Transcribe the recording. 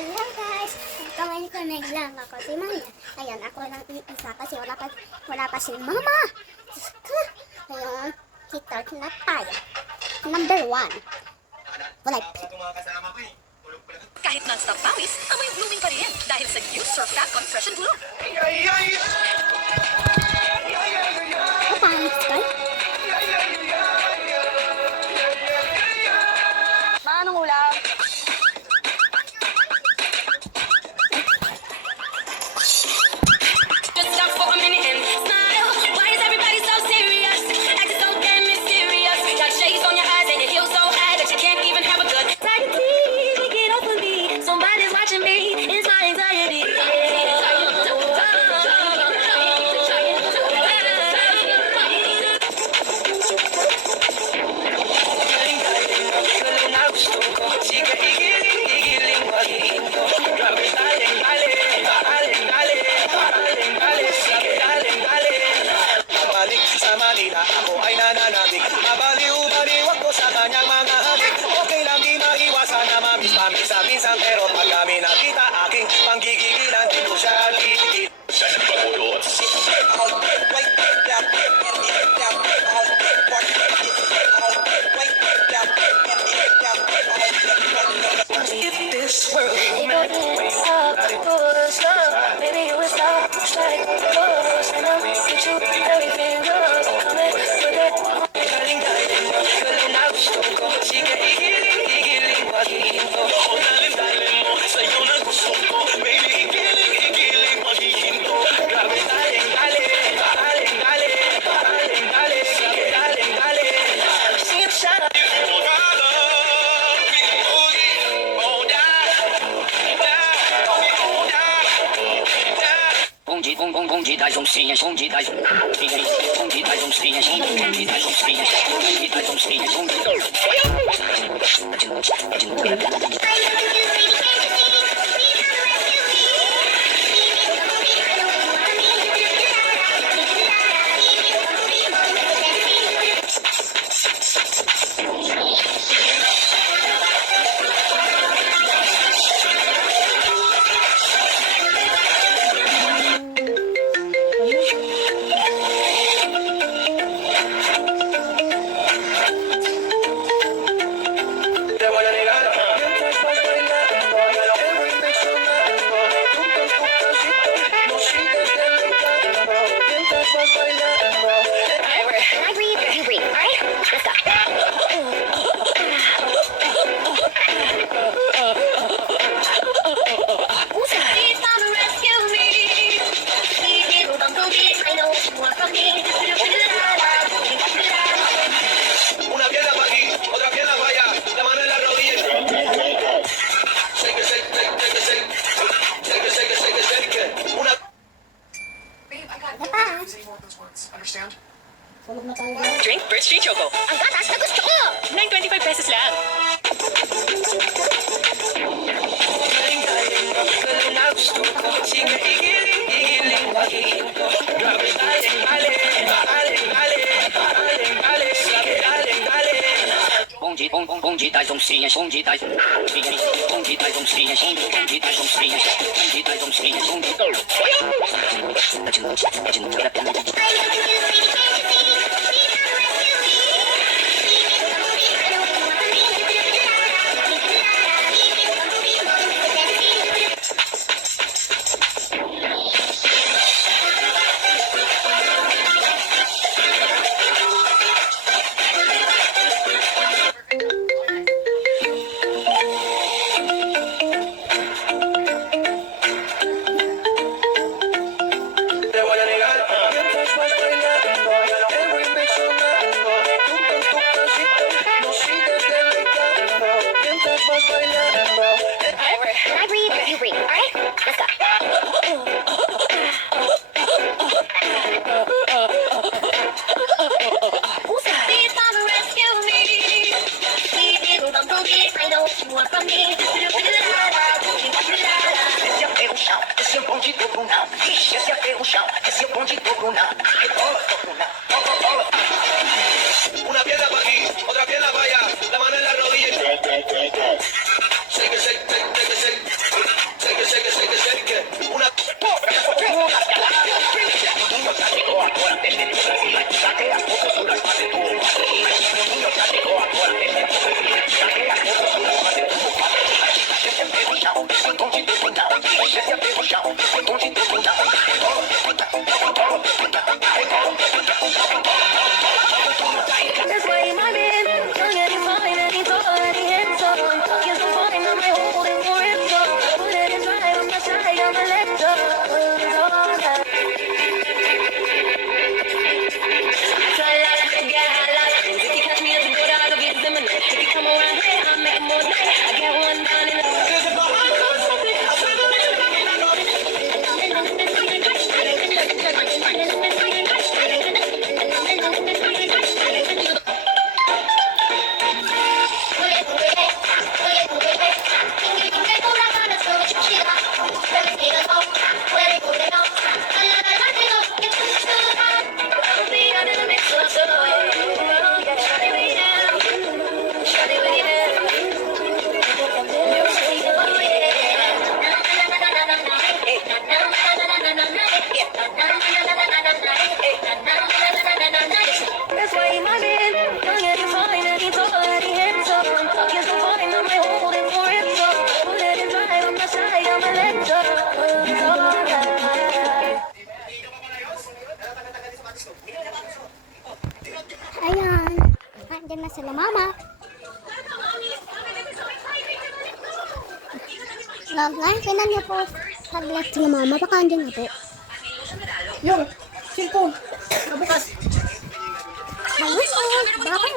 Hello guys! Kamay ko lang ako si Maya. Ayan, ako lang isa kasi wala pa si Mama. Ayun, start na tayo. Number 1. Wala. Kahit non-stop pawis, amoy blooming pa rin dahil sa new Surfcat Compression Glue. Kapangit ka? Anong ulam? Just stop for a minute and smile. Why is everybody so serious? Acting so damn mysterious. Got shades on your eyes and your heels so high that you can't even have a good time. Please, make it up for me. Somebody's watching me. It's my anxiety. Sa Manila, ako ay nananabik. Mabaliw-baliw ako sa kanyang mga halik. Okay lang di maiwasan na mamiss-paminsan pero pag kami nakita, aking panggigigilan, di ko siya titigil. If this world meant maybe you would stop like us, and I'll get you everything else. Galing na gusto ko, sige igiling maghihinto. Dalin mo, sa'yo na gusto ko, baby igiling maghihinto. Grabe daling, sige daling. Singit siya na攻击大众实验，攻击大众实验，攻击大众实验，攻击大众实验，攻击大众实验，攻击。Una pierna para aquí, otra pierna para allá, la mano en la rodilla. Shake it. Una. Babe, I got no idea use any more of those words. Understand? Tulog na tayo. Drink Birch Tree Choco. Ang gatas na gusto ko! 9.25 pesos lang. Galing na gusto ko, sige igiling maghihinto. Grabe daling, sige daling. 攻击大众实验，攻击大众实验，攻击大众实验，攻击大众实验，攻击大众实验，攻击。I breathe, you breathe. Alright? Let's go. Who's that? Please come and rescue me. I know what you want from me. Esse é o chão, esse é o bonde do Brunão. Esse é o chão, esse é o bonde do Brunão. Rebola do Brunão. Una pierna para aquí, otra pierna para allá, la mano en la rodilla. Shake it. That's why in my bed, young and fine and he's already handsome. You're so fine, I'm like holding for him. So put it inside, on my side, on my left. I try to get high life. If you catch me, doesn't go down, I'll get them in it. If you come around here, I'll make more night. I get one down in the I'll be under the mix of so shut it way down. Shut it way down. That's why in my bed, young and fine and he's already handsome. You're so fine, I'm like holding for him. So put it inside, on my side, on my left. Ayan. Nandiyan na sila mama. Love line. Kailan niyo po tablet sila mama? Baka andyan na po. Yung, cellphone. Nabukas. Ayun po. Baka